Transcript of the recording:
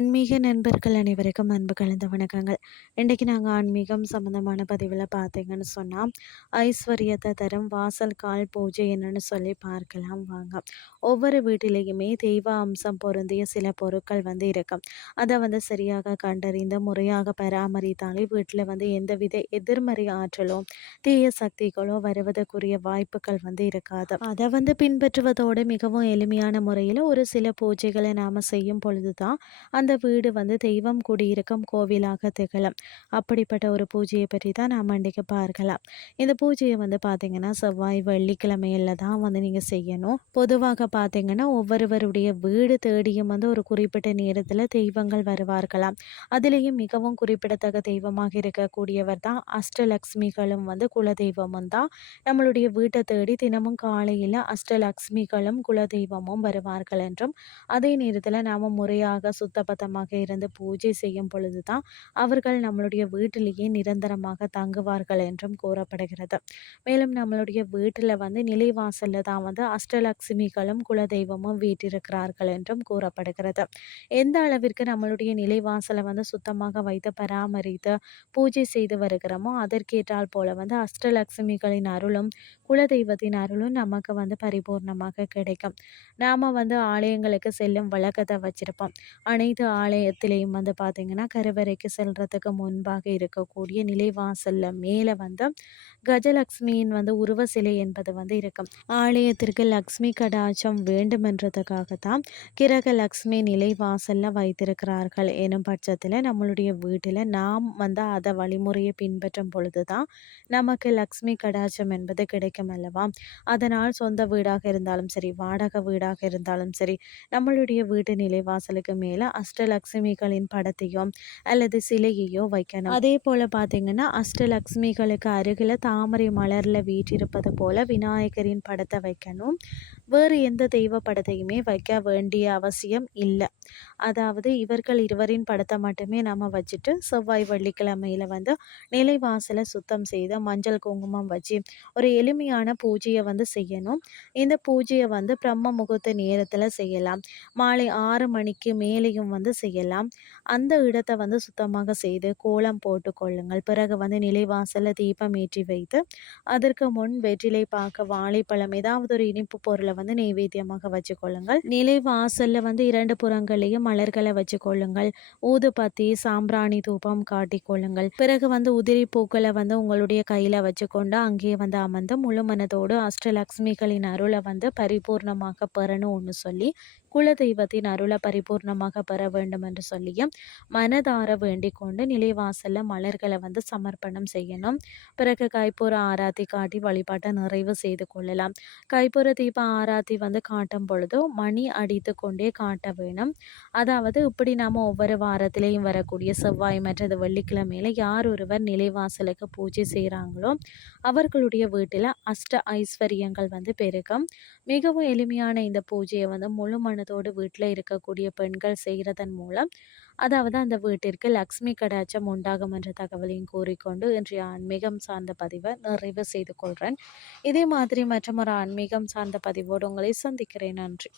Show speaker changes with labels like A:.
A: ஆன்மீக நண்பர்கள் அனைவருக்கும் அன்பு கலந்த வணக்கங்கள். இன்றைக்கி நாங்கள் ஆன்மீகம் சம்மந்தமான பதிவில் பார்த்தீங்கன்னு சொன்னால் ஐஸ்வர்யத்தை தரும் வாசல் கால் பூஜை என்னன்னு சொல்லி பார்க்கலாம் வாங்க. ஒவ்வொரு வீட்டிலையுமே தெய்வ அம்சம் பொருந்திய சில பொருட்கள் வந்து இருக்கும். அதை வந்து சரியாக கண்டறிந்து முறையாக பராமரித்தாலே வீட்டில் வந்து எந்தவித எதிர்மறை ஆற்றலோ தீய சக்திகளோ வருவதற்குரிய வாய்ப்புகள் வந்து இருக்காது. அதை வந்து பின்பற்றுவதோடு மிகவும் எளிமையான முறையில் ஒரு சில பூஜைகளை நாம் செய்யும் பொழுது தான் அந்த வீடு வந்து தெய்வம் குடியிருக்கும் கோவிலாக திகழும். அப்படிப்பட்ட ஒரு பூஜையை பற்றி தான் நாம் இன்றைக்கு பார்க்கலாம். இந்த பூஜையை வந்து பார்த்திங்கன்னா செவ்வாய் வெள்ளிக்கிழமையில் தான் வந்து நீங்கள் செய்யணும். பொதுவாக பார்த்திங்கன்னா ஒவ்வொருவருடைய வீடு தேடியும் வந்து ஒரு குறிப்பிட்ட நேரத்தில் தெய்வங்கள் வருவார்களாம். அதுலேயும் மிகவும் குறிப்பிடத்தக்க தெய்வமாக இருக்கக்கூடியவர் தான் அஷ்டலக்ஷ்மிகளும் வந்து குலதெய்வமும் தான். நம்மளுடைய வீட்டை தேடி தினமும் காலையில் அஷ்டலக்ஷ்மிகளும் குலதெய்வமும் வருவார்கள் என்றும் அதே நேரத்தில் நாம் முறையாக சுத்தப்பத்த பிரசாதமாக இருந்து பூஜை செய்யும் பொழுதுதான் அவர்கள் நம்மளுடைய வீட்டிலேயே நிரந்தரமாக தங்குவார்கள் என்றும் கூறப்படுகிறது. மேலும் நம்மளுடைய வீட்டில் வந்து நிலைவாசலில் தான் வந்து அஷ்டலக்ஷ்மிகளும் குலதெய்வமும் வீட்டிருக்கிறார்கள் என்றும் கூறப்படுகிறது. எந்த அளவிற்கு நம்மளுடைய நிலைவாசலை வந்து சுத்தமாக வைத்து பராமரித்து பூஜை செய்து வருகிறோமோ அதற்கேற்றால் போல வந்து அஷ்டலக்ஷ்மிகளின் அருளும் குலதெய்வத்தின் அருளும் நமக்கு வந்து பரிபூர்ணமாக கிடைக்கும். நாம் வந்து ஆலயங்களுக்கு செல்லும் வழக்கத்தை வச்சிருப்போம். அனைத்து ஆலயத்திலையும் வந்து பார்த்திங்கன்னா கருவறைக்கு செல்றதுக்கு முன்பாக இருக்கக்கூடிய நிலைவாசலில் மேலே வந்து கஜலக்ஷ்மியின் வந்து உருவ சிலை என்பது வந்து இருக்கும். ஆலயத்திற்கு லக்ஷ்மி கடாச்சம் வேண்டுமென்றதுக்காக தான் கிரக லக்ஷ்மி நிலைவாசலில் வைத்திருக்கிறார்கள் எனும் பட்சத்தில் நம்மளுடைய வீட்டில் நாம் வந்து அதை வழிமுறையை பின்பற்றும் பொழுது தான் நமக்கு லக்ஷ்மி கடாச்சம் என்பது கிடைக்கும் அல்லவா? அதனால் சொந்த வீடாக இருந்தாலும் சரி வாடகை வீடாக இருந்தாலும் சரி நம்மளுடைய வீட்டு நிலைவாசலுக்கு மேலே அஷ்டலக்ஷ்மிகளின் படத்தையோ அல்லது சிலையையோ வைக்கணும். அதே போல் பார்த்தீங்கன்னா அஷ்டலக்ஷ்மிகளுக்கு அருகில் தாமரை மலரில் வீற்றிருப்பது போல விநாயகரின் படத்தை வைக்கணும். வேறு எந்த தெய்வ படத்தையுமே வைக்க வேண்டிய அவசியம் இல்லை. அதாவது இவர்கள் இருவரின் படத்தை மட்டுமே நம்ம வச்சுட்டு செவ்வாய் வெள்ளிக்கிழமையில் வந்து நிலைவாசலை சுத்தம் செய்து மஞ்சள் குங்குமம் வச்சு ஒரு எளிமையான பூஜையை வந்து செய்யணும். இந்த பூஜையை வந்து பிரம்ம முகூர்த்த நேரத்தில் செய்யலாம். மாலை ஆறு மணிக்கு மேலேயும் வந்து செய்யலாம். அந்த இடத்தை வந்து சுத்தமாக செய்து கோலம் போட்டு கொள்ளுங்கள். பிறகு வந்து நிலைவாசலில் தீபம் ஏற்றி வைத்து அதற்கு முன் வெற்றிலை பார்க்க வாழைப்பழம் ஏதாவது ஒரு இனிப்பு பொருளை வந்து நெய்வேத்தியமாக வச்சுக்கொள்ளுங்கள் நிலைவாசலில் வந்து இரண்டு புறங்களையும் மலர்களை வச்சுக்கொள்ளுங்கள் ஊதுபத்தி சாம்பிராணி தூபம் காட்டிக்கொள்ளுங்கள் பிறகு வந்து உதிரி பூக்களை வந்து உங்களுடைய கையில் வச்சுக்கொண்டு அங்கேயே வந்து அமர்ந்து முழு மனதோடு அஷ்டலக்ஷ்மிகளின் அருளை வந்து பரிபூர்ணமாக பெறணும்னு சொல்லி குலதெய்வத்தின் அருளை பரிபூர்ணமாக பெற வேண்டும் என்று சொல்லியும் மனதார வேண்டிக் கொண்டு நிலைவாசலில் மலர்களை வந்து சமர்ப்பணம் செய்யணும். பிறகு கைப்பூர ஆராத்தி காட்டி வழிபாட்டை நிறைவு செய்து கொள்ளலாம். கைப்புற தீப ஆராத்தி வந்து காட்டும் பொழுது மணி அடித்து கொண்டே காட்ட வேணும். அதாவது இப்படி நாம் ஒவ்வொரு வாரத்திலையும் வரக்கூடிய செவ்வாய் மற்றது வெள்ளிக்கிழமையில் யார் ஒருவர் நிலைவாசலுக்கு பூஜை செய்கிறாங்களோ அவர்களுடைய வீட்டில் அஷ்ட ஐஸ்வர்யங்கள் வந்து பெருகும். மிகவும் எளிமையான இந்த பூஜையை வந்து முழு மனதோடு வீட்டில் இருக்கக்கூடிய பெண்கள் செய்கிறதன் மூலம் அதாவது அந்த வீட்டிற்கு லக்ஷ்மி கடாச்சம் உண்டாகும் என்ற தகவலையும் கூறிக்கொண்டு இன்றைய ஆன்மீகம் சார்ந்த பதிவை நிறைவு செய்து கொள்கிறேன் இதே மாதிரி மற்றும் ஒரு ஆன்மீகம் சார்ந்த பதிவோடு உங்களை சந்திக்கிறேன். நன்றி.